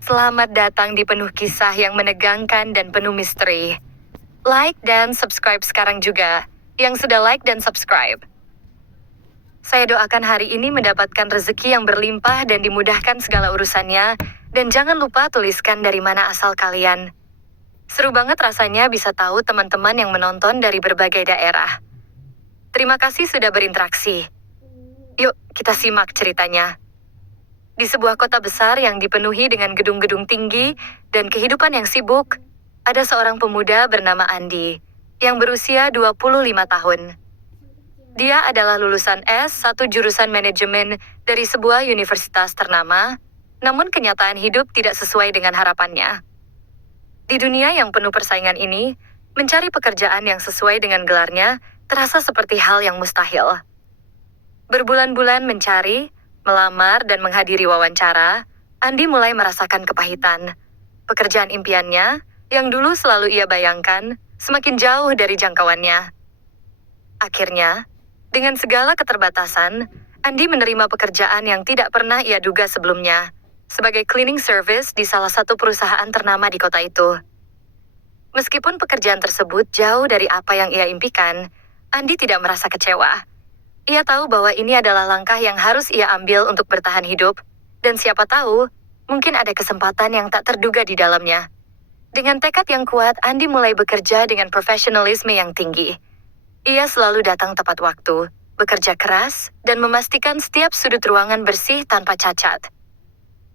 Selamat datang di penuh kisah yang menegangkan dan penuh misteri. Like dan subscribe sekarang juga. Yang sudah like dan subscribe. Saya doakan hari ini mendapatkan rezeki yang berlimpah dan dimudahkan segala urusannya. Dan jangan lupa tuliskan dari mana asal kalian. Seru banget rasanya bisa tahu teman-teman yang menonton dari berbagai daerah. Terima kasih sudah berinteraksi. Yuk, kita simak ceritanya. Di sebuah kota besar yang dipenuhi dengan gedung-gedung tinggi dan kehidupan yang sibuk, ada seorang pemuda bernama Andi, yang berusia 25 tahun. Dia adalah lulusan S1 jurusan manajemen dari sebuah universitas ternama, namun kenyataan hidup tidak sesuai dengan harapannya. Di dunia yang penuh persaingan ini, mencari pekerjaan yang sesuai dengan gelarnya terasa seperti hal yang mustahil. Berbulan-bulan mencari, melamar, dan menghadiri wawancara, Andi mulai merasakan kepahitan. Pekerjaan impiannya, yang dulu selalu ia bayangkan, semakin jauh dari jangkauannya. Akhirnya, dengan segala keterbatasan, Andi menerima pekerjaan yang tidak pernah ia duga sebelumnya, sebagai cleaning service di salah satu perusahaan ternama di kota itu. Meskipun pekerjaan tersebut jauh dari apa yang ia impikan, Andi tidak merasa kecewa. Ia tahu bahwa ini adalah langkah yang harus ia ambil untuk bertahan hidup, dan siapa tahu, mungkin ada kesempatan yang tak terduga di dalamnya. Dengan tekad yang kuat, Andi mulai bekerja dengan profesionalisme yang tinggi. Ia selalu datang tepat waktu, bekerja keras, dan memastikan setiap sudut ruangan bersih tanpa cacat.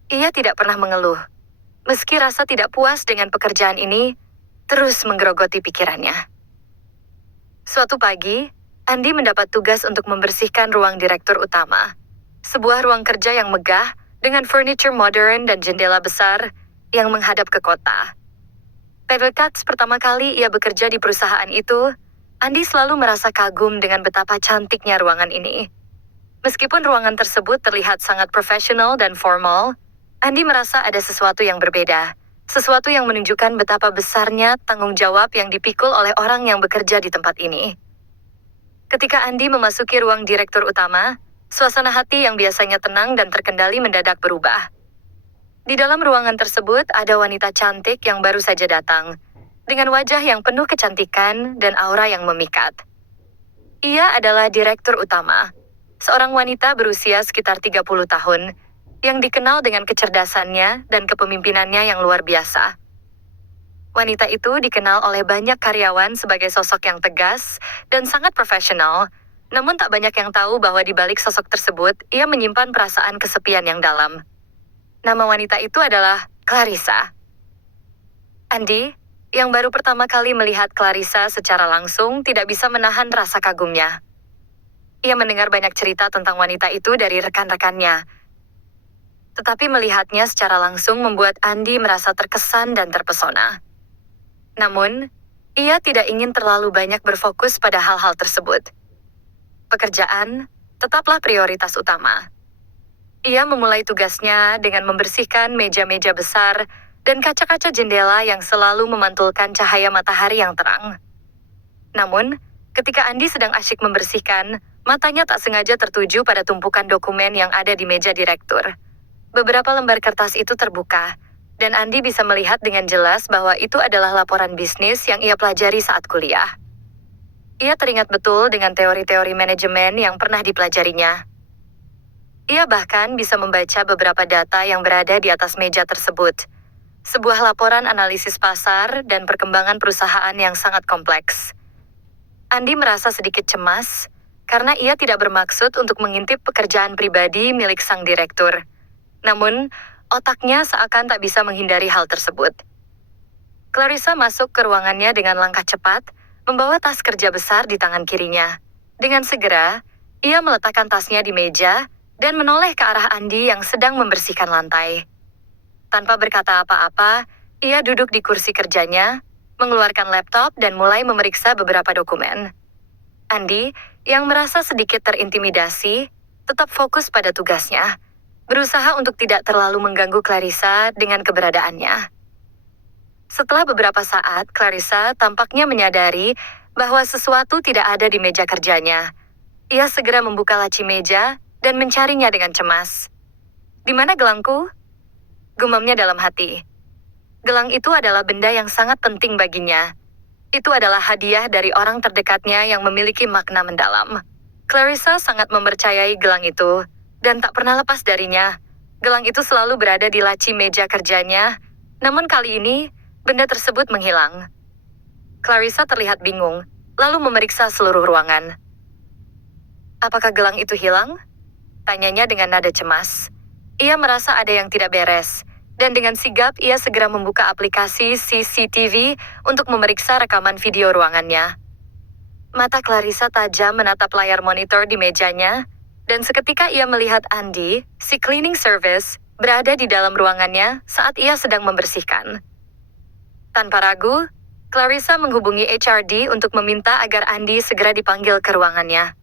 Ia tidak pernah mengeluh. Meski rasa tidak puas dengan pekerjaan ini, terus menggerogoti pikirannya. Suatu pagi, Andi mendapat tugas untuk membersihkan ruang direktur utama. Sebuah ruang kerja yang megah, dengan furniture modern dan jendela besar yang menghadap ke kota. Pada pertama kali ia bekerja di perusahaan itu, Andi selalu merasa kagum dengan betapa cantiknya ruangan ini. Meskipun ruangan tersebut terlihat sangat profesional dan formal, Andi merasa ada sesuatu yang berbeda. Sesuatu yang menunjukkan betapa besarnya tanggung jawab yang dipikul oleh orang yang bekerja di tempat ini. Ketika Andi memasuki ruang direktur utama, suasana hati yang biasanya tenang dan terkendali mendadak berubah. Di dalam ruangan tersebut ada wanita cantik yang baru saja datang, dengan wajah yang penuh kecantikan dan aura yang memikat. Ia adalah direktur utama, seorang wanita berusia sekitar 30 tahun, yang dikenal dengan kecerdasannya dan kepemimpinannya yang luar biasa. Wanita itu dikenal oleh banyak karyawan sebagai sosok yang tegas dan sangat profesional, namun tak banyak yang tahu bahwa di balik sosok tersebut, ia menyimpan perasaan kesepian yang dalam. Nama wanita itu adalah Clarissa. Andi, yang baru pertama kali melihat Clarissa secara langsung, tidak bisa menahan rasa kagumnya. Ia mendengar banyak cerita tentang wanita itu dari rekan-rekannya. Tetapi melihatnya secara langsung membuat Andi merasa terkesan dan terpesona. Namun, ia tidak ingin terlalu banyak berfokus pada hal-hal tersebut. Pekerjaan tetaplah prioritas utama. Ia memulai tugasnya dengan membersihkan meja-meja besar dan kaca-kaca jendela yang selalu memantulkan cahaya matahari yang terang. Namun, ketika Andi sedang asyik membersihkan, matanya tak sengaja tertuju pada tumpukan dokumen yang ada di meja direktur. Beberapa lembar kertas itu terbuka, dan Andi bisa melihat dengan jelas bahwa itu adalah laporan bisnis yang ia pelajari saat kuliah. Ia teringat betul dengan teori-teori manajemen yang pernah dipelajarinya. Ia bahkan bisa membaca beberapa data yang berada di atas meja tersebut. Sebuah laporan analisis pasar dan perkembangan perusahaan yang sangat kompleks. Andi merasa sedikit cemas, karena ia tidak bermaksud untuk mengintip pekerjaan pribadi milik sang direktur. Namun, otaknya seakan tak bisa menghindari hal tersebut. Clarissa masuk ke ruangannya dengan langkah cepat, membawa tas kerja besar di tangan kirinya. Dengan segera, ia meletakkan tasnya di meja, dan menoleh ke arah Andi yang sedang membersihkan lantai. Tanpa berkata apa-apa, ia duduk di kursi kerjanya, mengeluarkan laptop dan mulai memeriksa beberapa dokumen. Andi, yang merasa sedikit terintimidasi, tetap fokus pada tugasnya, berusaha untuk tidak terlalu mengganggu Clarissa dengan keberadaannya. Setelah beberapa saat, Clarissa tampaknya menyadari bahwa sesuatu tidak ada di meja kerjanya. Ia segera membuka laci meja dan mencarinya dengan cemas. "Di mana gelangku?" Gumamnya dalam hati. Gelang itu adalah benda yang sangat penting baginya. Itu adalah hadiah dari orang terdekatnya yang memiliki makna mendalam. Clarissa sangat mempercayai gelang itu, dan tak pernah lepas darinya. Gelang itu selalu berada di laci meja kerjanya, namun kali ini, benda tersebut menghilang. Clarissa terlihat bingung, lalu memeriksa seluruh ruangan. Apakah gelang itu hilang? Tanyanya dengan nada cemas. Ia merasa ada yang tidak beres, dan dengan sigap ia segera membuka aplikasi CCTV untuk memeriksa rekaman video ruangannya. Mata Clarissa tajam menatap layar monitor di mejanya, dan seketika ia melihat Andy, si cleaning service, berada di dalam ruangannya saat ia sedang membersihkan. Tanpa ragu, Clarissa menghubungi HRD untuk meminta agar Andy segera dipanggil ke ruangannya.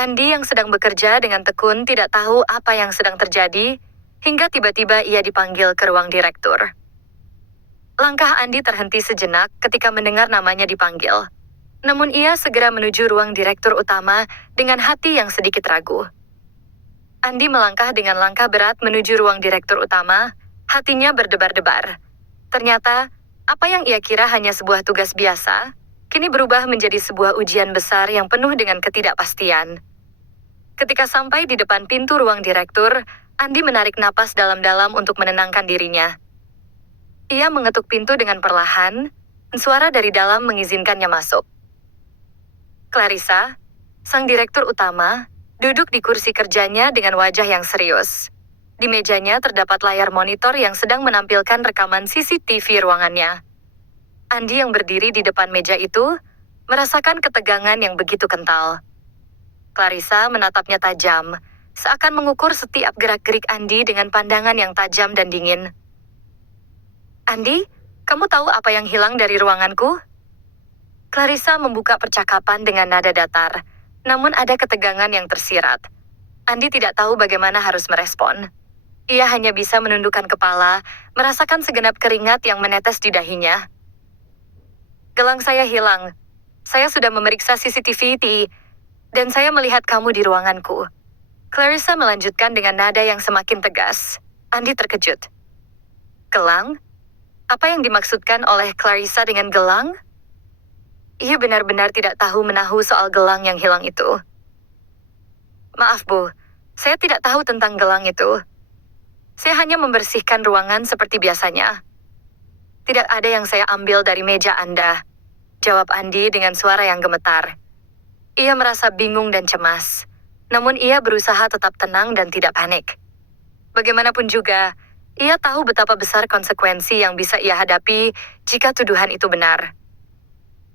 Andy yang sedang bekerja dengan tekun tidak tahu apa yang sedang terjadi, hingga tiba-tiba ia dipanggil ke ruang direktur. Langkah Andy terhenti sejenak ketika mendengar namanya dipanggil. Namun ia segera menuju ruang direktur utama dengan hati yang sedikit ragu. Andy melangkah dengan langkah berat menuju ruang direktur utama, hatinya berdebar-debar. Ternyata, apa yang ia kira hanya sebuah tugas biasa, kini berubah menjadi sebuah ujian besar yang penuh dengan ketidakpastian. Ketika sampai di depan pintu ruang direktur, Andy menarik napas dalam-dalam untuk menenangkan dirinya. Ia mengetuk pintu dengan perlahan, dan suara dari dalam mengizinkannya masuk. Clarissa, sang direktur utama, duduk di kursi kerjanya dengan wajah yang serius. Di mejanya terdapat layar monitor yang sedang menampilkan rekaman CCTV ruangannya. Andy yang berdiri di depan meja itu, merasakan ketegangan yang begitu kental. Clarissa menatapnya tajam, seakan mengukur setiap gerak-gerik Andy dengan pandangan yang tajam dan dingin. Andy, kamu tahu apa yang hilang dari ruanganku? Clarissa membuka percakapan dengan nada datar, namun ada ketegangan yang tersirat. Andy tidak tahu bagaimana harus merespon. Ia hanya bisa menundukkan kepala, merasakan segenap keringat yang menetes di dahinya. Gelang saya hilang. Saya sudah memeriksa CCTV, dan saya melihat kamu di ruanganku. Clarissa melanjutkan dengan nada yang semakin tegas. Andy terkejut. Gelang? Apa yang dimaksudkan oleh Clarissa dengan gelang? Ia benar-benar tidak tahu menahu soal gelang yang hilang itu. Maaf, Bu. Saya tidak tahu tentang gelang itu. Saya hanya membersihkan ruangan seperti biasanya. Tidak ada yang saya ambil dari meja Anda, jawab Andy dengan suara yang gemetar. Ia merasa bingung dan cemas, namun ia berusaha tetap tenang dan tidak panik. Bagaimanapun juga, ia tahu betapa besar konsekuensi yang bisa ia hadapi jika tuduhan itu benar.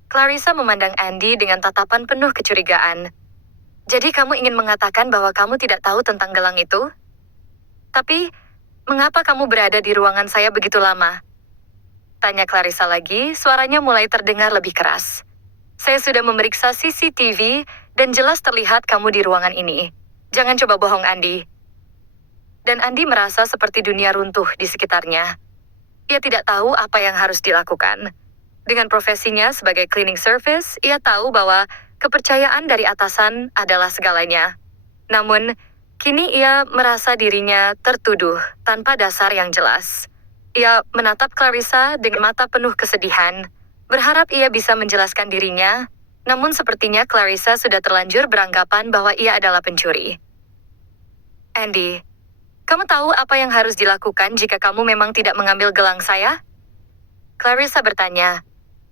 Clarissa memandang Andy dengan tatapan penuh kecurigaan. Jadi kamu ingin mengatakan bahwa kamu tidak tahu tentang gelang itu? Tapi, mengapa kamu berada di ruangan saya begitu lama? Tanya Clarissa lagi, suaranya mulai terdengar lebih keras. Saya sudah memeriksa CCTV dan jelas terlihat kamu di ruangan ini. Jangan coba bohong, Andy. Dan Andy merasa seperti dunia runtuh di sekitarnya. Ia tidak tahu apa yang harus dilakukan. Dengan profesinya sebagai cleaning service, ia tahu bahwa kepercayaan dari atasan adalah segalanya. Namun, kini ia merasa dirinya tertuduh tanpa dasar yang jelas. Ia menatap Clarissa dengan mata penuh kesedihan, berharap ia bisa menjelaskan dirinya, namun sepertinya Clarissa sudah terlanjur beranggapan bahwa ia adalah pencuri. Andy, kamu tahu apa yang harus dilakukan jika kamu memang tidak mengambil gelang saya? Clarissa bertanya.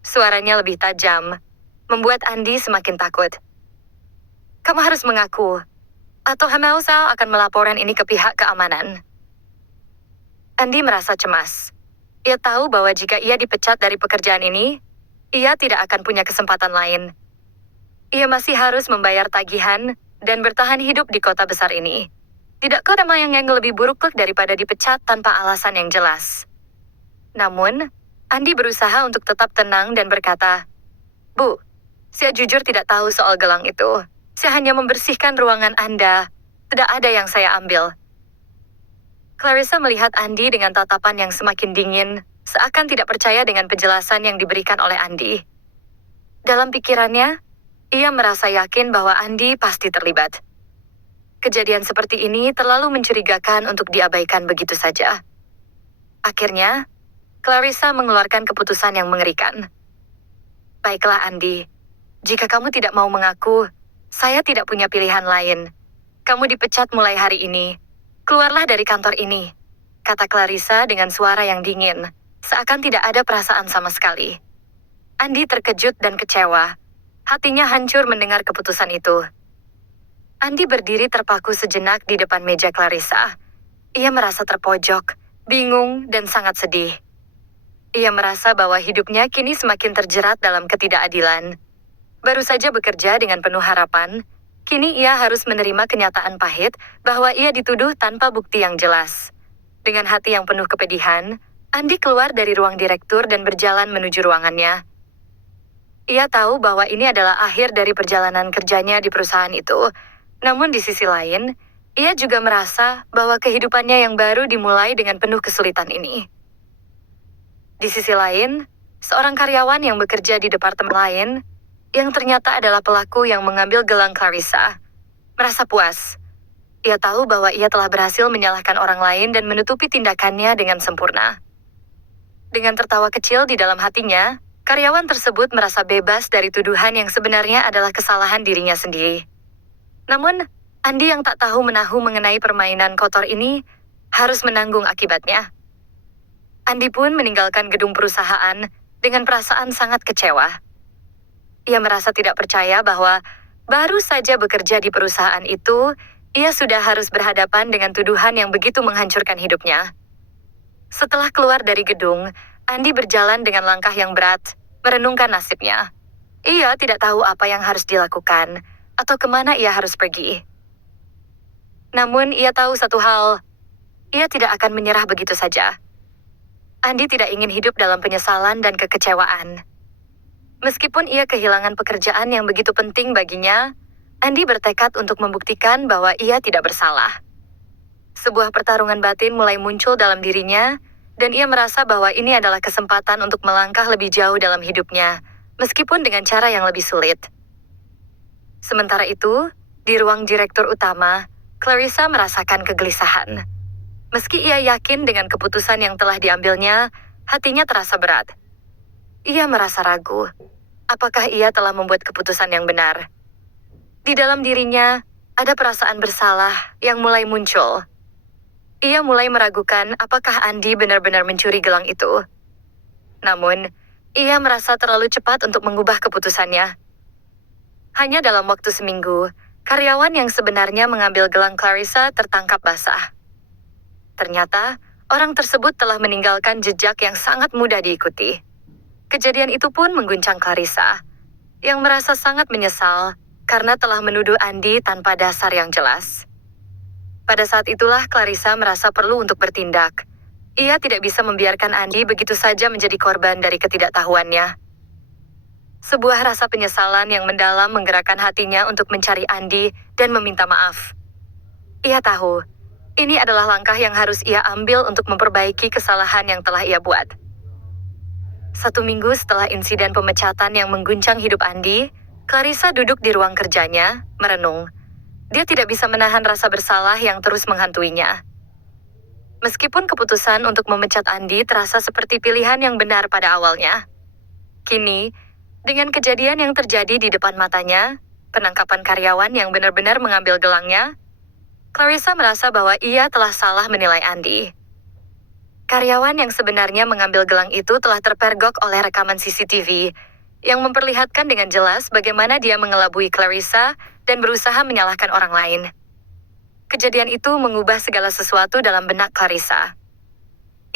Suaranya lebih tajam, membuat Andy semakin takut. Kamu harus mengaku, atau Hamausa akan melaporkan ini ke pihak keamanan. Andy merasa cemas. Ia tahu bahwa jika ia dipecat dari pekerjaan ini, ia tidak akan punya kesempatan lain. Ia masih harus membayar tagihan dan bertahan hidup di kota besar ini. Tidakkah ada yang lebih buruk daripada dipecat tanpa alasan yang jelas? Namun, Andy berusaha untuk tetap tenang dan berkata, Bu, saya jujur tidak tahu soal gelang itu. Saya hanya membersihkan ruangan Anda. Tidak ada yang saya ambil. Clarissa melihat Andy dengan tatapan yang semakin dingin, seakan tidak percaya dengan penjelasan yang diberikan oleh Andy. Dalam pikirannya, ia merasa yakin bahwa Andy pasti terlibat. Kejadian seperti ini terlalu mencurigakan untuk diabaikan begitu saja. Akhirnya, Clarissa mengeluarkan keputusan yang mengerikan. Baiklah Andi, jika kamu tidak mau mengaku, saya tidak punya pilihan lain. Kamu dipecat mulai hari ini. Keluarlah dari kantor ini, kata Clarissa dengan suara yang dingin, seakan tidak ada perasaan sama sekali. Andi terkejut dan kecewa. Hatinya hancur mendengar keputusan itu. Andi berdiri terpaku sejenak di depan meja Clarissa. Ia merasa terpojok, bingung, dan sangat sedih. Ia merasa bahwa hidupnya kini semakin terjerat dalam ketidakadilan. Baru saja bekerja dengan penuh harapan, kini ia harus menerima kenyataan pahit bahwa ia dituduh tanpa bukti yang jelas. Dengan hati yang penuh kepedihan, Andi keluar dari ruang direktur dan berjalan menuju ruangannya. Ia tahu bahwa ini adalah akhir dari perjalanan kerjanya di perusahaan itu, namun di sisi lain, ia juga merasa bahwa kehidupannya yang baru dimulai dengan penuh kesulitan ini. Di sisi lain, seorang karyawan yang bekerja di departemen lain, yang ternyata adalah pelaku yang mengambil gelang Clarissa, merasa puas. Ia tahu bahwa ia telah berhasil menyalahkan orang lain dan menutupi tindakannya dengan sempurna. Dengan tertawa kecil di dalam hatinya, karyawan tersebut merasa bebas dari tuduhan yang sebenarnya adalah kesalahan dirinya sendiri. Namun, Andi yang tak tahu menahu mengenai permainan kotor ini harus menanggung akibatnya. Andi pun meninggalkan gedung perusahaan dengan perasaan sangat kecewa. Ia merasa tidak percaya bahwa baru saja bekerja di perusahaan itu, ia sudah harus berhadapan dengan tuduhan yang begitu menghancurkan hidupnya. Setelah keluar dari gedung, Andi berjalan dengan langkah yang berat, merenungkan nasibnya. Ia tidak tahu apa yang harus dilakukan, atau kemana ia harus pergi. Namun ia tahu satu hal, ia tidak akan menyerah begitu saja. Andi tidak ingin hidup dalam penyesalan dan kekecewaan. Meskipun ia kehilangan pekerjaan yang begitu penting baginya, Andi bertekad untuk membuktikan bahwa ia tidak bersalah. Sebuah pertarungan batin mulai muncul dalam dirinya, dan ia merasa bahwa ini adalah kesempatan untuk melangkah lebih jauh dalam hidupnya, meskipun dengan cara yang lebih sulit. Sementara itu, di ruang direktur utama, Clarissa merasakan kegelisahan. Meski ia yakin dengan keputusan yang telah diambilnya, hatinya terasa berat. Ia merasa ragu. Apakah ia telah membuat keputusan yang benar? Di dalam dirinya, ada perasaan bersalah yang mulai muncul. Ia mulai meragukan apakah Andi benar-benar mencuri gelang itu. Namun, ia merasa terlalu cepat untuk mengubah keputusannya. Hanya dalam waktu seminggu, karyawan yang sebenarnya mengambil gelang Clarissa tertangkap basah. Ternyata, orang tersebut telah meninggalkan jejak yang sangat mudah diikuti. Kejadian itu pun mengguncang Clarissa, yang merasa sangat menyesal karena telah menuduh Andi tanpa dasar yang jelas. Pada saat itulah Clarissa merasa perlu untuk bertindak. Ia tidak bisa membiarkan Andi begitu saja menjadi korban dari ketidaktahuannya. Sebuah rasa penyesalan yang mendalam menggerakkan hatinya untuk mencari Andi dan meminta maaf. Ia tahu, ini adalah langkah yang harus ia ambil untuk memperbaiki kesalahan yang telah ia buat. 1 minggu setelah insiden pemecatan yang mengguncang hidup Andi, Clarissa duduk di ruang kerjanya, merenung. Dia tidak bisa menahan rasa bersalah yang terus menghantuinya. Meskipun keputusan untuk memecat Andi terasa seperti pilihan yang benar pada awalnya, kini, dengan kejadian yang terjadi di depan matanya, penangkapan karyawan yang benar-benar mengambil gelangnya, Clarissa merasa bahwa ia telah salah menilai Andi. Karyawan yang sebenarnya mengambil gelang itu telah terpergok oleh rekaman CCTV yang memperlihatkan dengan jelas bagaimana dia mengelabui Clarissa dan berusaha menyalahkan orang lain. Kejadian itu mengubah segala sesuatu dalam benak Clarissa.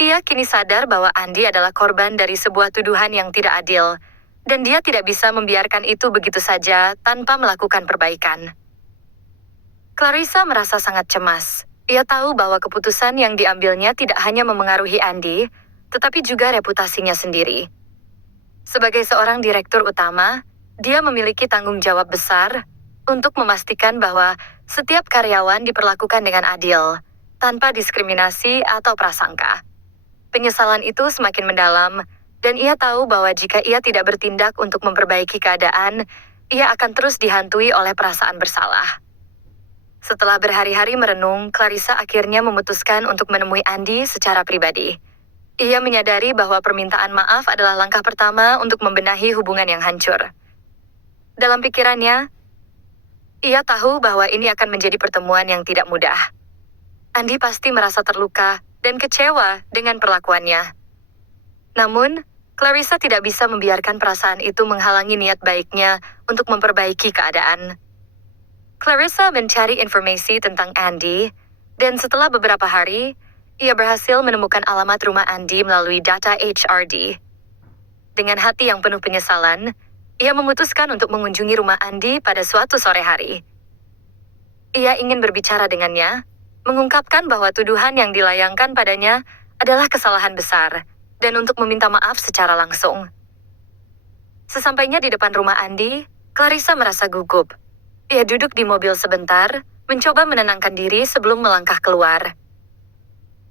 Ia kini sadar bahwa Andi adalah korban dari sebuah tuduhan yang tidak adil, dan dia tidak bisa membiarkan itu begitu saja tanpa melakukan perbaikan. Clarissa merasa sangat cemas. Ia tahu bahwa keputusan yang diambilnya tidak hanya memengaruhi Andi, tetapi juga reputasinya sendiri. Sebagai seorang direktur utama, dia memiliki tanggung jawab besar untuk memastikan bahwa setiap karyawan diperlakukan dengan adil, tanpa diskriminasi atau prasangka. Penyesalan itu semakin mendalam, dan ia tahu bahwa jika ia tidak bertindak untuk memperbaiki keadaan, ia akan terus dihantui oleh perasaan bersalah. Setelah berhari-hari merenung, Clarissa akhirnya memutuskan untuk menemui Andi secara pribadi. Ia menyadari bahwa permintaan maaf adalah langkah pertama untuk membenahi hubungan yang hancur. Dalam pikirannya, ia tahu bahwa ini akan menjadi pertemuan yang tidak mudah. Andy pasti merasa terluka dan kecewa dengan perlakuannya. Namun, Clarissa tidak bisa membiarkan perasaan itu menghalangi niat baiknya untuk memperbaiki keadaan. Clarissa mencari informasi tentang Andy, dan setelah beberapa hari, ia berhasil menemukan alamat rumah Andy melalui data HRD. Dengan hati yang penuh penyesalan, ia memutuskan untuk mengunjungi rumah Andy pada suatu sore hari. Ia ingin berbicara dengannya, mengungkapkan bahwa tuduhan yang dilayangkan padanya adalah kesalahan besar, dan untuk meminta maaf secara langsung. Sesampainya di depan rumah Andy, Clarissa merasa gugup. Ia duduk di mobil sebentar, mencoba menenangkan diri sebelum melangkah keluar.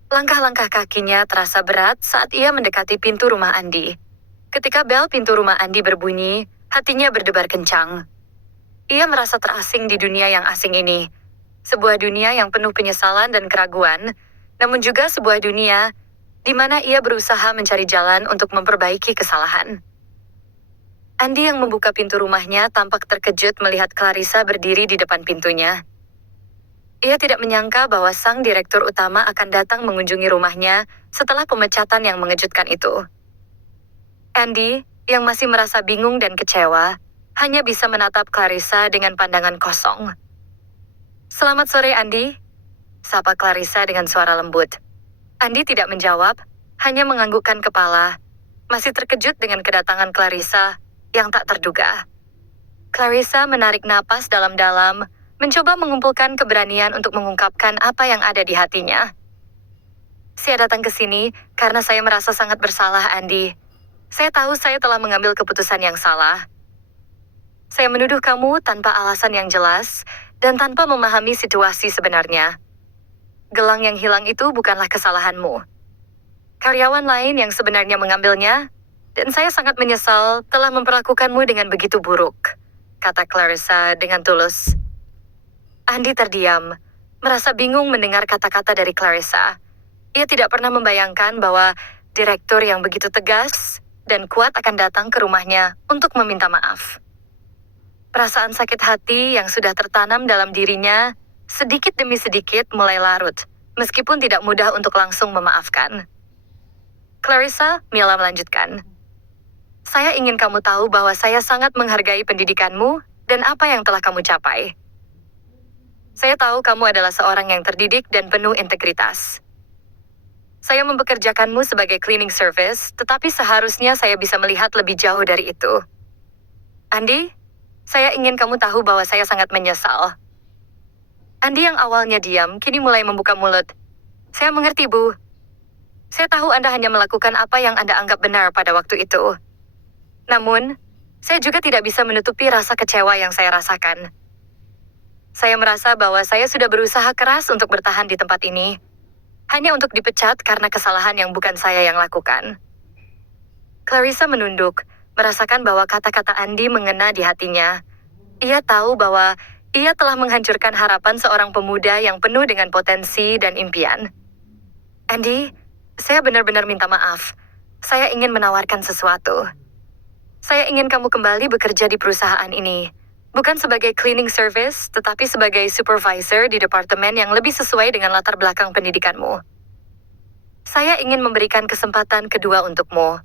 Langkah-langkah kakinya terasa berat saat ia mendekati pintu rumah Andy. Ketika bel pintu rumah Andy berbunyi, hatinya berdebar kencang. Ia merasa terasing di dunia yang asing ini. Sebuah dunia yang penuh penyesalan dan keraguan, namun juga sebuah dunia di mana ia berusaha mencari jalan untuk memperbaiki kesalahan. Andy yang membuka pintu rumahnya tampak terkejut melihat Clarissa berdiri di depan pintunya. Ia tidak menyangka bahwa sang direktur utama akan datang mengunjungi rumahnya setelah pemecatan yang mengejutkan itu. Andy, yang masih merasa bingung dan kecewa, hanya bisa menatap Clarissa dengan pandangan kosong. "Selamat sore, Andy," sapa Clarissa dengan suara lembut. Andy tidak menjawab, hanya menganggukkan kepala, masih terkejut dengan kedatangan Clarissa yang tak terduga. Clarissa menarik napas dalam-dalam, mencoba mengumpulkan keberanian untuk mengungkapkan apa yang ada di hatinya. "Saya datang ke sini karena saya merasa sangat bersalah, Andy. Saya tahu saya telah mengambil keputusan yang salah. Saya menuduh kamu tanpa alasan yang jelas dan tanpa memahami situasi sebenarnya. Gelang yang hilang itu bukanlah kesalahanmu. Karyawan lain yang sebenarnya mengambilnya, dan saya sangat menyesal telah memperlakukanmu dengan begitu buruk," kata Clarissa dengan tulus. Andy terdiam, merasa bingung mendengar kata-kata dari Clarissa. Ia tidak pernah membayangkan bahwa direktur yang begitu tegas dan kuat akan datang ke rumahnya untuk meminta maaf. Perasaan sakit hati yang sudah tertanam dalam dirinya sedikit demi sedikit mulai larut, meskipun tidak mudah untuk langsung memaafkan. Clarissa, Mila melanjutkan. "Saya ingin kamu tahu bahwa saya sangat menghargai pendidikanmu dan apa yang telah kamu capai. Saya tahu kamu adalah seorang yang terdidik dan penuh integritas. Saya mempekerjakanmu sebagai cleaning service, tetapi seharusnya saya bisa melihat lebih jauh dari itu. Andy, saya ingin kamu tahu bahwa saya sangat menyesal." Andy yang awalnya diam, kini mulai membuka mulut. "Saya mengerti, Bu. Saya tahu Anda hanya melakukan apa yang Anda anggap benar pada waktu itu. Namun, saya juga tidak bisa menutupi rasa kecewa yang saya rasakan. Saya merasa bahwa saya sudah berusaha keras untuk bertahan di tempat ini, hanya untuk dipecat karena kesalahan yang bukan saya yang lakukan." Clarissa menunduk, merasakan bahwa kata-kata Andy mengena di hatinya. Ia tahu bahwa ia telah menghancurkan harapan seorang pemuda yang penuh dengan potensi dan impian. "Andy, saya benar-benar minta maaf. Saya ingin menawarkan sesuatu. Saya ingin kamu kembali bekerja di perusahaan ini. Bukan sebagai cleaning service, tetapi sebagai supervisor di departemen yang lebih sesuai dengan latar belakang pendidikanmu. Saya ingin memberikan kesempatan kedua untukmu.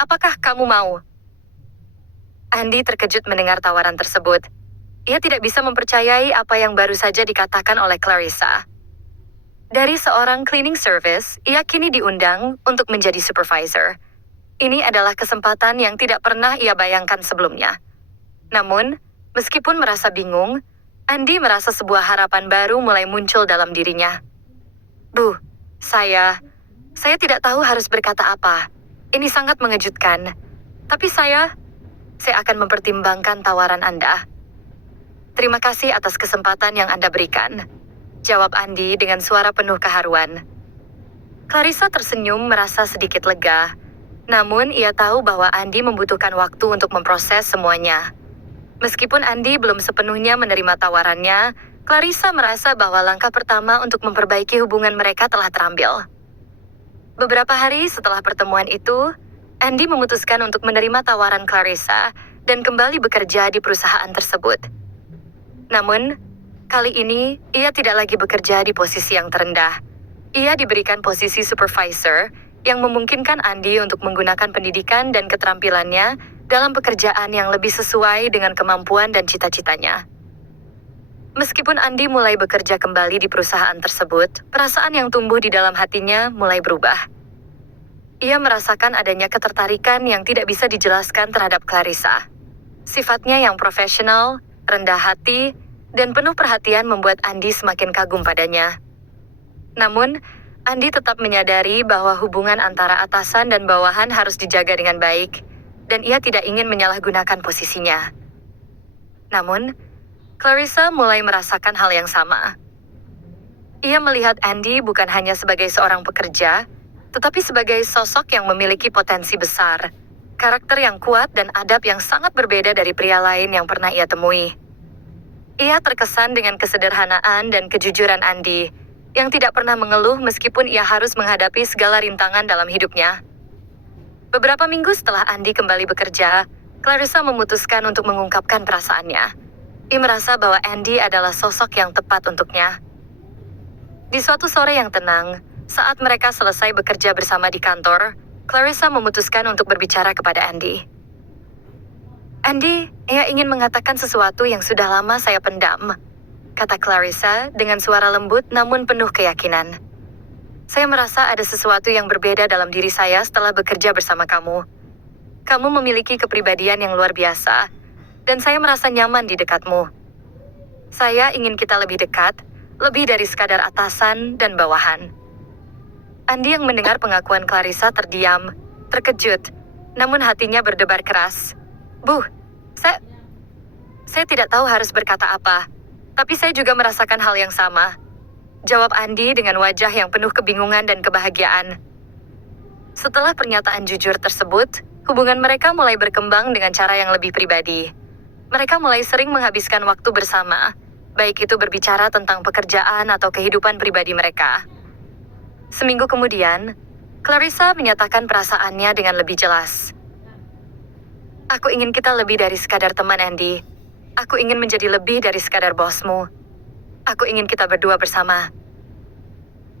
Apakah kamu mau?" Andy terkejut mendengar tawaran tersebut. Ia tidak bisa mempercayai apa yang baru saja dikatakan oleh Clarissa. Dari seorang cleaning service, ia kini diundang untuk menjadi supervisor. Ini adalah kesempatan yang tidak pernah ia bayangkan sebelumnya. Namun, meskipun merasa bingung, Andy merasa sebuah harapan baru mulai muncul dalam dirinya. "Bu, saya tidak tahu harus berkata apa. Ini sangat mengejutkan. Tapi saya akan mempertimbangkan tawaran Anda. Terima kasih atas kesempatan yang Anda berikan," jawab Andy dengan suara penuh keharuan. Clarissa tersenyum merasa sedikit lega. Namun ia tahu bahwa Andy membutuhkan waktu untuk memproses semuanya. Meskipun Andy belum sepenuhnya menerima tawarannya, Clarissa merasa bahwa langkah pertama untuk memperbaiki hubungan mereka telah terambil. Beberapa hari setelah pertemuan itu, Andy memutuskan untuk menerima tawaran Clarissa dan kembali bekerja di perusahaan tersebut. Namun, kali ini ia tidak lagi bekerja di posisi yang terendah. Ia diberikan posisi supervisor yang memungkinkan Andy untuk menggunakan pendidikan dan keterampilannya dalam pekerjaan yang lebih sesuai dengan kemampuan dan cita-citanya. Meskipun Andy mulai bekerja kembali di perusahaan tersebut, perasaan yang tumbuh di dalam hatinya mulai berubah. Ia merasakan adanya ketertarikan yang tidak bisa dijelaskan terhadap Clarissa. Sifatnya yang profesional, rendah hati, dan penuh perhatian membuat Andy semakin kagum padanya. Namun, Andy tetap menyadari bahwa hubungan antara atasan dan bawahan harus dijaga dengan baik, dan ia tidak ingin menyalahgunakan posisinya. Namun, Clarissa mulai merasakan hal yang sama. Ia melihat Andy bukan hanya sebagai seorang pekerja, tetapi sebagai sosok yang memiliki potensi besar, karakter yang kuat dan adab yang sangat berbeda dari pria lain yang pernah ia temui. Ia terkesan dengan kesederhanaan dan kejujuran Andy, yang tidak pernah mengeluh meskipun ia harus menghadapi segala rintangan dalam hidupnya. Beberapa minggu setelah Andy kembali bekerja, Clarissa memutuskan untuk mengungkapkan perasaannya. Ia merasa bahwa Andy adalah sosok yang tepat untuknya. Di suatu sore yang tenang, saat mereka selesai bekerja bersama di kantor, Clarissa memutuskan untuk berbicara kepada Andy. "Andy, ia ingin mengatakan sesuatu yang sudah lama saya pendam," kata Clarissa dengan suara lembut namun penuh keyakinan. "Saya merasa ada sesuatu yang berbeda dalam diri saya setelah bekerja bersama kamu. Kamu memiliki kepribadian yang luar biasa, dan saya merasa nyaman di dekatmu. Saya ingin kita lebih dekat, lebih dari sekadar atasan dan bawahan." Andy yang mendengar pengakuan Clarissa terdiam, terkejut, namun hatinya berdebar keras. "Bu, saya tidak tahu harus berkata apa, tapi saya juga merasakan hal yang sama," jawab Andy dengan wajah yang penuh kebingungan dan kebahagiaan. Setelah pernyataan jujur tersebut, hubungan mereka mulai berkembang dengan cara yang lebih pribadi. Mereka mulai sering menghabiskan waktu bersama, baik itu berbicara tentang pekerjaan atau kehidupan pribadi mereka. Seminggu kemudian, Clarissa menyatakan perasaannya dengan lebih jelas. "Aku ingin kita lebih dari sekadar teman, Andy. Aku ingin menjadi lebih dari sekadar bosmu. Aku ingin kita berdua bersama."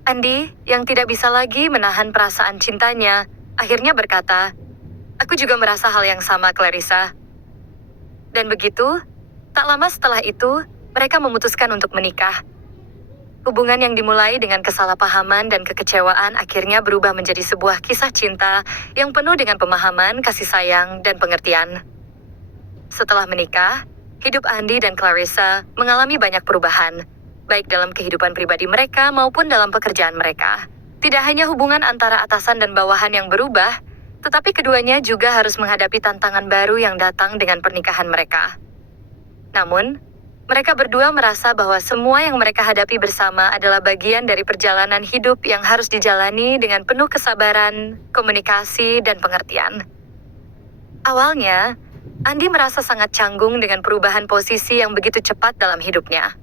Andy, yang tidak bisa lagi menahan perasaan cintanya, akhirnya berkata, "Aku juga merasa hal yang sama, Clarissa." Dan begitu, tak lama setelah itu, mereka memutuskan untuk menikah. Hubungan yang dimulai dengan kesalahpahaman dan kekecewaan akhirnya berubah menjadi sebuah kisah cinta yang penuh dengan pemahaman, kasih sayang, dan pengertian. Setelah menikah, hidup Andy dan Clarissa mengalami banyak perubahan, baik dalam kehidupan pribadi mereka maupun dalam pekerjaan mereka. Tidak hanya hubungan antara atasan dan bawahan yang berubah, tetapi keduanya juga harus menghadapi tantangan baru yang datang dengan pernikahan mereka. Namun, mereka berdua merasa bahwa semua yang mereka hadapi bersama adalah bagian dari perjalanan hidup yang harus dijalani dengan penuh kesabaran, komunikasi, dan pengertian. Awalnya, Andy merasa sangat canggung dengan perubahan posisi yang begitu cepat dalam hidupnya.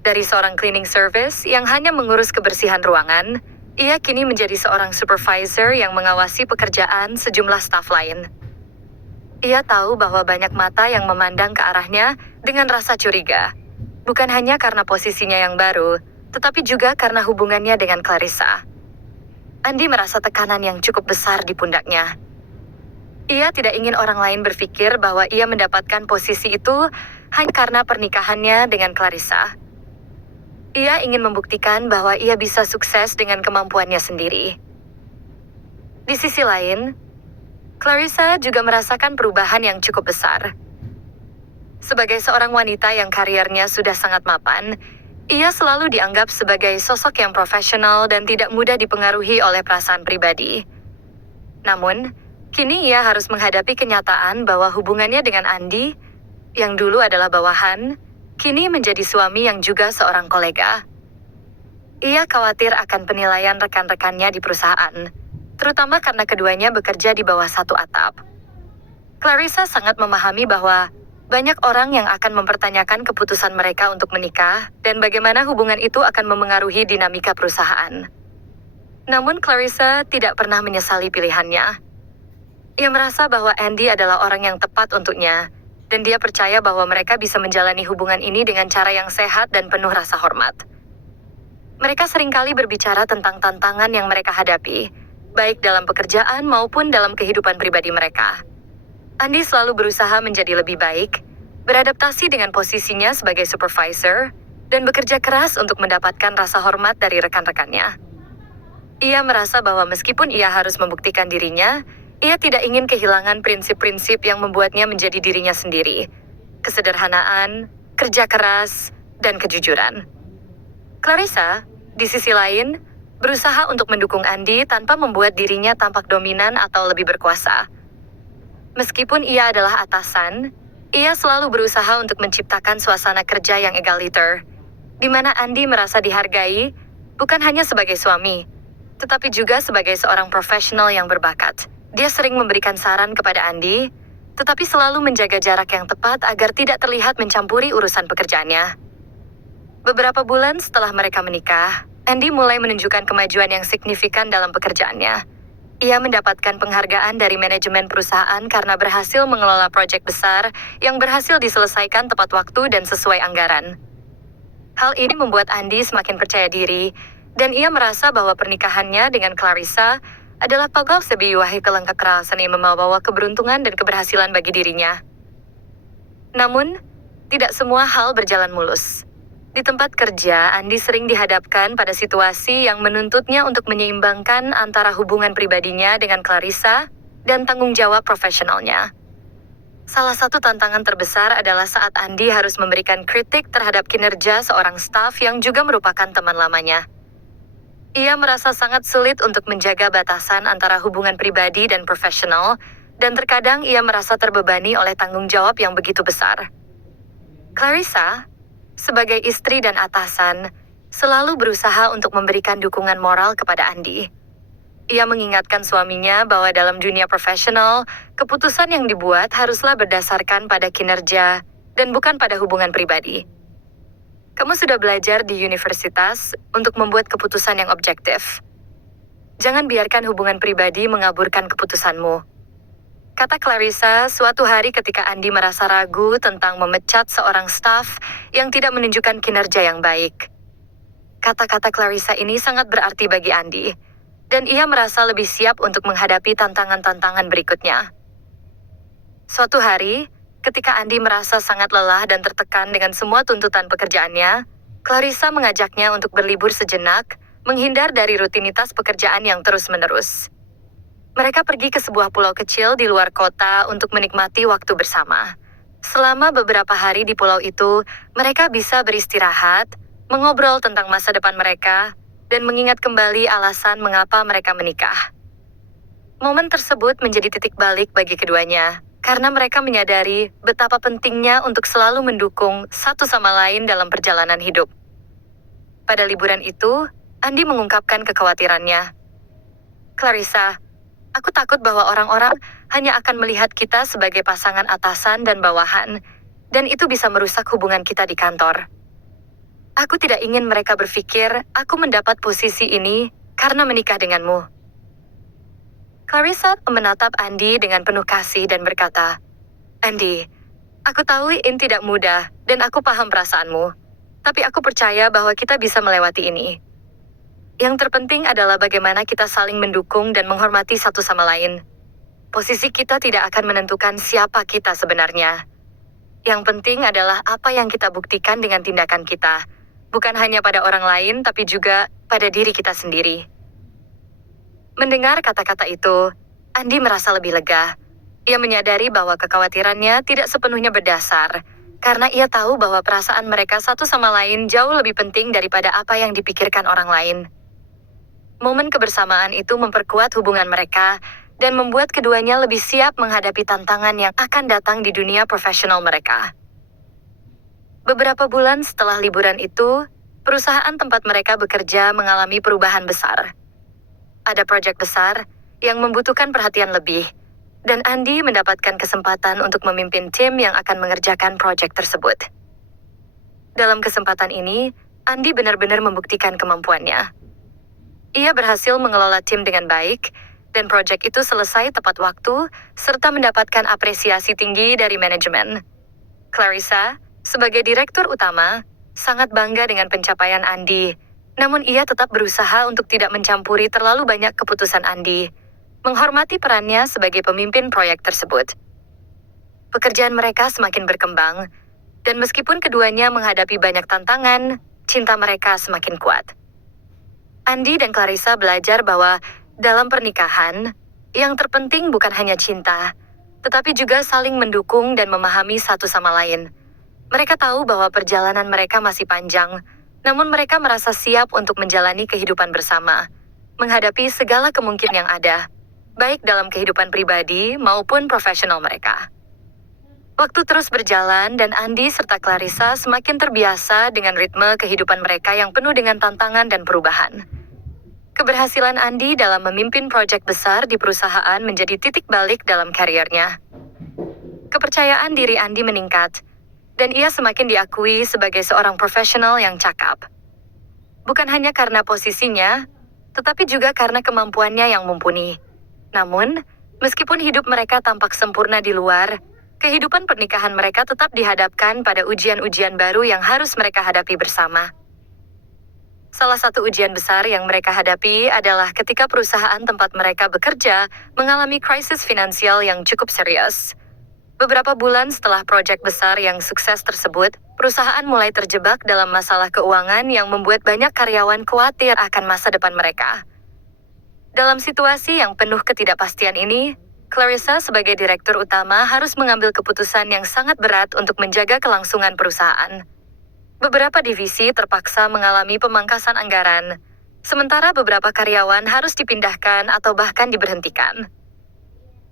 Dari seorang cleaning service yang hanya mengurus kebersihan ruangan, ia kini menjadi seorang supervisor yang mengawasi pekerjaan sejumlah staf lain. Ia tahu bahwa banyak mata yang memandang ke arahnya dengan rasa curiga, bukan hanya karena posisinya yang baru, tetapi juga karena hubungannya dengan Clarissa. Andy merasa tekanan yang cukup besar di pundaknya. Ia tidak ingin orang lain berpikir bahwa ia mendapatkan posisi itu hanya karena pernikahannya dengan Clarissa. Ia ingin membuktikan bahwa ia bisa sukses dengan kemampuannya sendiri. Di sisi lain, Clarissa juga merasakan perubahan yang cukup besar. Sebagai seorang wanita yang karirnya sudah sangat mapan, ia selalu dianggap sebagai sosok yang profesional dan tidak mudah dipengaruhi oleh perasaan pribadi. Namun, kini ia harus menghadapi kenyataan bahwa hubungannya dengan Andy, yang dulu adalah bawahan, kini menjadi suami yang juga seorang kolega. Ia khawatir akan penilaian rekan-rekannya di perusahaan, terutama karena keduanya bekerja di bawah satu atap. Clarissa sangat memahami bahwa banyak orang yang akan mempertanyakan keputusan mereka untuk menikah dan bagaimana hubungan itu akan memengaruhi dinamika perusahaan. Namun Clarissa tidak pernah menyesali pilihannya. Ia merasa bahwa Andy adalah orang yang tepat untuknya, dan dia percaya bahwa mereka bisa menjalani hubungan ini dengan cara yang sehat dan penuh rasa hormat. Mereka seringkali berbicara tentang tantangan yang mereka hadapi, baik dalam pekerjaan maupun dalam kehidupan pribadi mereka. Andy selalu berusaha menjadi lebih baik, beradaptasi dengan posisinya sebagai supervisor, dan bekerja keras untuk mendapatkan rasa hormat dari rekan-rekannya. Ia merasa bahwa meskipun ia harus membuktikan dirinya, ia tidak ingin kehilangan prinsip-prinsip yang membuatnya menjadi dirinya sendiri. Kesederhanaan, kerja keras, dan kejujuran. Clarissa, di sisi lain, berusaha untuk mendukung Andy tanpa membuat dirinya tampak dominan atau lebih berkuasa. Meskipun ia adalah atasan, ia selalu berusaha untuk menciptakan suasana kerja yang egaliter, di mana Andy merasa dihargai, bukan hanya sebagai suami, tetapi juga sebagai seorang profesional yang berbakat. Dia sering memberikan saran kepada Andy, tetapi selalu menjaga jarak yang tepat agar tidak terlihat mencampuri urusan pekerjaannya. Beberapa bulan setelah mereka menikah, Andy mulai menunjukkan kemajuan yang signifikan dalam pekerjaannya. Ia mendapatkan penghargaan dari manajemen perusahaan karena berhasil mengelola proyek besar yang berhasil diselesaikan tepat waktu dan sesuai anggaran. Hal ini membuat Andy semakin percaya diri, dan ia merasa bahwa pernikahannya dengan Clarissa adalah pagau sebiwahi kelengkap kerasan yang membawa keberuntungan dan keberhasilan bagi dirinya. Namun, tidak semua hal berjalan mulus. Di tempat kerja, Andy sering dihadapkan pada situasi yang menuntutnya untuk menyeimbangkan antara hubungan pribadinya dengan Clarissa dan tanggung jawab profesionalnya. Salah satu tantangan terbesar adalah saat Andy harus memberikan kritik terhadap kinerja seorang staf yang juga merupakan teman lamanya. Ia merasa sangat sulit untuk menjaga batasan antara hubungan pribadi dan profesional, dan terkadang ia merasa terbebani oleh tanggung jawab yang begitu besar. Clarissa, sebagai istri dan atasan, selalu berusaha untuk memberikan dukungan moral kepada Andy. Ia mengingatkan suaminya bahwa dalam dunia profesional, keputusan yang dibuat haruslah berdasarkan pada kinerja dan bukan pada hubungan pribadi. Kamu sudah belajar di universitas untuk membuat keputusan yang objektif. Jangan biarkan hubungan pribadi mengaburkan keputusanmu. Kata Clarissa suatu hari ketika Andy merasa ragu tentang memecat seorang staf yang tidak menunjukkan kinerja yang baik. Kata-kata Clarissa ini sangat berarti bagi Andy, dan ia merasa lebih siap untuk menghadapi tantangan-tantangan berikutnya. Suatu hari, ketika Andy merasa sangat lelah dan tertekan dengan semua tuntutan pekerjaannya, Clarissa mengajaknya untuk berlibur sejenak, menghindar dari rutinitas pekerjaan yang terus-menerus. Mereka pergi ke sebuah pulau kecil di luar kota untuk menikmati waktu bersama. Selama beberapa hari di pulau itu, mereka bisa beristirahat, mengobrol tentang masa depan mereka, dan mengingat kembali alasan mengapa mereka menikah. Momen tersebut menjadi titik balik bagi keduanya, karena mereka menyadari betapa pentingnya untuk selalu mendukung satu sama lain dalam perjalanan hidup. Pada liburan itu, Andy mengungkapkan kekhawatirannya. Clarissa, aku takut bahwa orang-orang hanya akan melihat kita sebagai pasangan atasan dan bawahan, dan itu bisa merusak hubungan kita di kantor. Aku tidak ingin mereka berpikir aku mendapat posisi ini karena menikah denganmu. Clarissa menatap Andy dengan penuh kasih dan berkata, Andy, aku tahu ini tidak mudah dan aku paham perasaanmu, tapi aku percaya bahwa kita bisa melewati ini. Yang terpenting adalah bagaimana kita saling mendukung dan menghormati satu sama lain. Posisi kita tidak akan menentukan siapa kita sebenarnya. Yang penting adalah apa yang kita buktikan dengan tindakan kita, bukan hanya pada orang lain tapi juga pada diri kita sendiri. Mendengar kata-kata itu, Andy merasa lebih lega. Ia menyadari bahwa kekhawatirannya tidak sepenuhnya berdasar, karena ia tahu bahwa perasaan mereka satu sama lain jauh lebih penting daripada apa yang dipikirkan orang lain. Momen kebersamaan itu memperkuat hubungan mereka dan membuat keduanya lebih siap menghadapi tantangan yang akan datang di dunia profesional mereka. Beberapa bulan setelah liburan itu, perusahaan tempat mereka bekerja mengalami perubahan besar. Ada proyek besar yang membutuhkan perhatian lebih, dan Andy mendapatkan kesempatan untuk memimpin tim yang akan mengerjakan proyek tersebut. Dalam kesempatan ini, Andy benar-benar membuktikan kemampuannya. Ia berhasil mengelola tim dengan baik, dan proyek itu selesai tepat waktu, serta mendapatkan apresiasi tinggi dari manajemen. Clarissa, sebagai direktur utama, sangat bangga dengan pencapaian Andy, namun ia tetap berusaha untuk tidak mencampuri terlalu banyak keputusan Andy, menghormati perannya sebagai pemimpin proyek tersebut. Pekerjaan mereka semakin berkembang, dan meskipun keduanya menghadapi banyak tantangan, cinta mereka semakin kuat. Andy dan Clarissa belajar bahwa dalam pernikahan, yang terpenting bukan hanya cinta, tetapi juga saling mendukung dan memahami satu sama lain. Mereka tahu bahwa perjalanan mereka masih panjang, namun mereka merasa siap untuk menjalani kehidupan bersama, menghadapi segala kemungkinan yang ada, baik dalam kehidupan pribadi maupun profesional mereka. Waktu terus berjalan dan Andy serta Clarissa semakin terbiasa dengan ritme kehidupan mereka yang penuh dengan tantangan dan perubahan. Keberhasilan Andy dalam memimpin proyek besar di perusahaan menjadi titik balik dalam karirnya. Kepercayaan diri Andy meningkat, dan ia semakin diakui sebagai seorang profesional yang cakap. Bukan hanya karena posisinya, tetapi juga karena kemampuannya yang mumpuni. Namun, meskipun hidup mereka tampak sempurna di luar, kehidupan pernikahan mereka tetap dihadapkan pada ujian-ujian baru yang harus mereka hadapi bersama. Salah satu ujian besar yang mereka hadapi adalah ketika perusahaan tempat mereka bekerja mengalami krisis finansial yang cukup serius. Beberapa bulan setelah proyek besar yang sukses tersebut, perusahaan mulai terjebak dalam masalah keuangan yang membuat banyak karyawan khawatir akan masa depan mereka. Dalam situasi yang penuh ketidakpastian ini, Clarissa sebagai direktur utama harus mengambil keputusan yang sangat berat untuk menjaga kelangsungan perusahaan. Beberapa divisi terpaksa mengalami pemangkasan anggaran, sementara beberapa karyawan harus dipindahkan atau bahkan diberhentikan.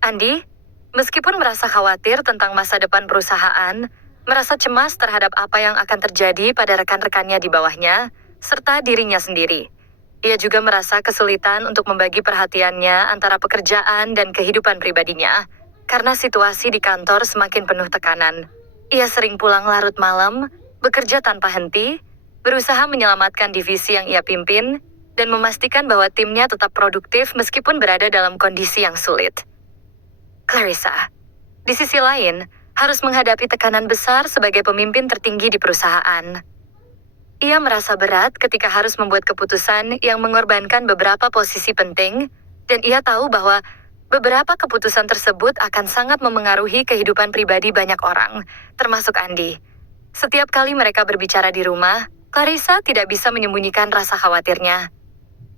Andy, meskipun merasa khawatir tentang masa depan perusahaan, merasa cemas terhadap apa yang akan terjadi pada rekan-rekannya di bawahnya, serta dirinya sendiri. Ia juga merasa kesulitan untuk membagi perhatiannya antara pekerjaan dan kehidupan pribadinya, karena situasi di kantor semakin penuh tekanan. Ia sering pulang larut malam, bekerja tanpa henti, berusaha menyelamatkan divisi yang ia pimpin, dan memastikan bahwa timnya tetap produktif meskipun berada dalam kondisi yang sulit. Clarissa, di sisi lain, harus menghadapi tekanan besar sebagai pemimpin tertinggi di perusahaan. Ia merasa berat ketika harus membuat keputusan yang mengorbankan beberapa posisi penting, dan ia tahu bahwa beberapa keputusan tersebut akan sangat memengaruhi kehidupan pribadi banyak orang, termasuk Andy. Setiap kali mereka berbicara di rumah, Clarissa tidak bisa menyembunyikan rasa khawatirnya.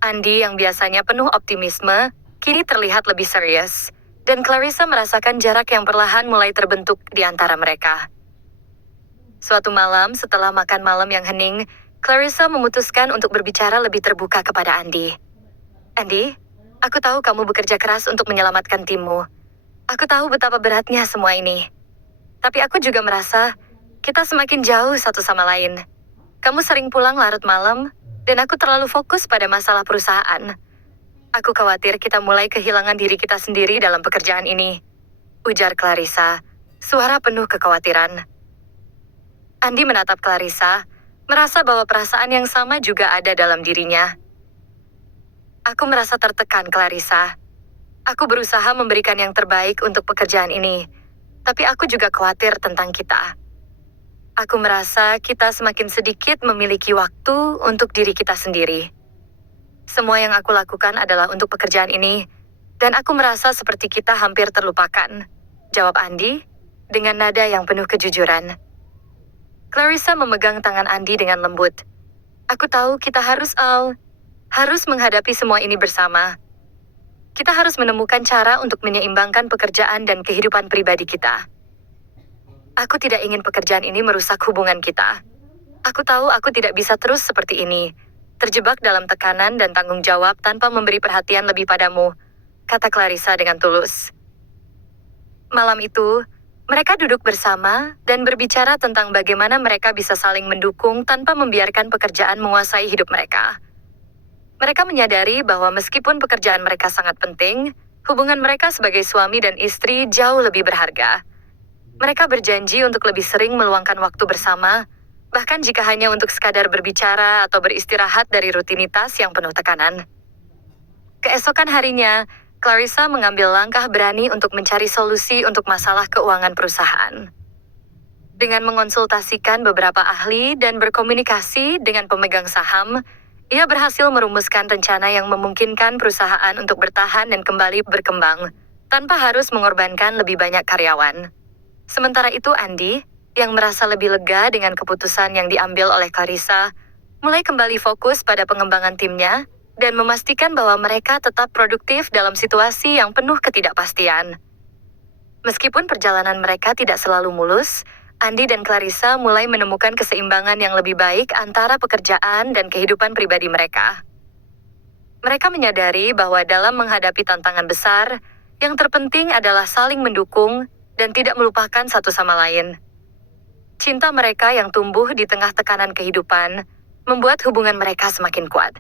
Andy yang biasanya penuh optimisme, kini terlihat lebih serius, dan Clarissa merasakan jarak yang perlahan mulai terbentuk di antara mereka. Suatu malam setelah makan malam yang hening, Clarissa memutuskan untuk berbicara lebih terbuka kepada Andy. Andy, aku tahu kamu bekerja keras untuk menyelamatkan timmu. Aku tahu betapa beratnya semua ini. Tapi aku juga merasa kita semakin jauh satu sama lain. Kamu sering pulang larut malam, dan aku terlalu fokus pada masalah perusahaan. Aku khawatir kita mulai kehilangan diri kita sendiri dalam pekerjaan ini, ujar Clarissa, suara penuh kekhawatiran. Andy menatap Clarissa, merasa bahwa perasaan yang sama juga ada dalam dirinya. Aku merasa tertekan, Clarissa. Aku berusaha memberikan yang terbaik untuk pekerjaan ini, tapi aku juga khawatir tentang kita. Aku merasa kita semakin sedikit memiliki waktu untuk diri kita sendiri. Semua yang aku lakukan adalah untuk pekerjaan ini, dan aku merasa seperti kita hampir terlupakan, jawab Andy, dengan nada yang penuh kejujuran. Clarissa memegang tangan Andy dengan lembut. Aku tahu kita harus menghadapi semua ini bersama. Kita harus menemukan cara untuk menyeimbangkan pekerjaan dan kehidupan pribadi kita. Aku tidak ingin pekerjaan ini merusak hubungan kita. Aku tahu aku tidak bisa terus seperti ini, terjebak dalam tekanan dan tanggung jawab tanpa memberi perhatian lebih padamu, kata Clarissa dengan tulus. Malam itu, mereka duduk bersama dan berbicara tentang bagaimana mereka bisa saling mendukung tanpa membiarkan pekerjaan menguasai hidup mereka. Mereka menyadari bahwa meskipun pekerjaan mereka sangat penting, hubungan mereka sebagai suami dan istri jauh lebih berharga. Mereka berjanji untuk lebih sering meluangkan waktu bersama, bahkan jika hanya untuk sekadar berbicara atau beristirahat dari rutinitas yang penuh tekanan. Keesokan harinya, Clarissa mengambil langkah berani untuk mencari solusi untuk masalah keuangan perusahaan. Dengan mengonsultasikan beberapa ahli dan berkomunikasi dengan pemegang saham, ia berhasil merumuskan rencana yang memungkinkan perusahaan untuk bertahan dan kembali berkembang, tanpa harus mengorbankan lebih banyak karyawan. Sementara itu Andy, yang merasa lebih lega dengan keputusan yang diambil oleh Clarissa, mulai kembali fokus pada pengembangan timnya, dan memastikan bahwa mereka tetap produktif dalam situasi yang penuh ketidakpastian. Meskipun perjalanan mereka tidak selalu mulus, Andy dan Clarissa mulai menemukan keseimbangan yang lebih baik antara pekerjaan dan kehidupan pribadi mereka. Mereka menyadari bahwa dalam menghadapi tantangan besar, yang terpenting adalah saling mendukung dan tidak melupakan satu sama lain. Cinta mereka yang tumbuh di tengah tekanan kehidupan membuat hubungan mereka semakin kuat.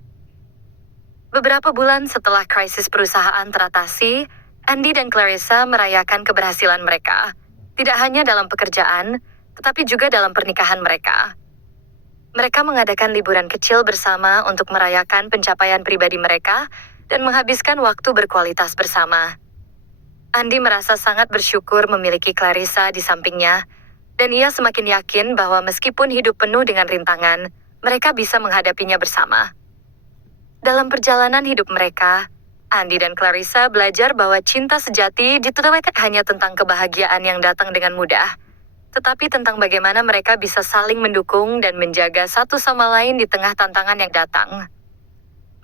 Beberapa bulan setelah krisis perusahaan teratasi, Andy dan Clarissa merayakan keberhasilan mereka, tidak hanya dalam pekerjaan, tetapi juga dalam pernikahan mereka. Mereka mengadakan liburan kecil bersama untuk merayakan pencapaian pribadi mereka dan menghabiskan waktu berkualitas bersama. Andy merasa sangat bersyukur memiliki Clarissa di sampingnya, dan ia semakin yakin bahwa meskipun hidup penuh dengan rintangan, mereka bisa menghadapinya bersama. Dalam perjalanan hidup mereka, Andy dan Clarissa belajar bahwa cinta sejati tidak hanya tentang kebahagiaan yang datang dengan mudah, tetapi tentang bagaimana mereka bisa saling mendukung dan menjaga satu sama lain di tengah tantangan yang datang.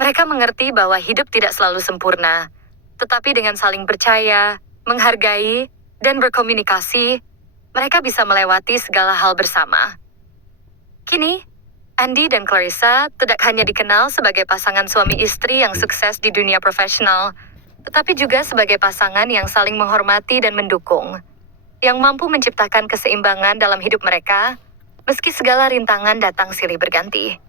Mereka mengerti bahwa hidup tidak selalu sempurna, tetapi dengan saling percaya, menghargai, dan berkomunikasi, mereka bisa melewati segala hal bersama. Kini, Andy dan Clarissa tidak hanya dikenal sebagai pasangan suami istri yang sukses di dunia profesional, tetapi juga sebagai pasangan yang saling menghormati dan mendukung, yang mampu menciptakan keseimbangan dalam hidup mereka, meski segala rintangan datang silih berganti.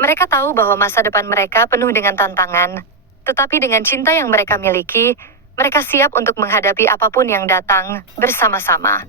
Mereka tahu bahwa masa depan mereka penuh dengan tantangan, tetapi dengan cinta yang mereka miliki, mereka siap untuk menghadapi apapun yang datang bersama-sama.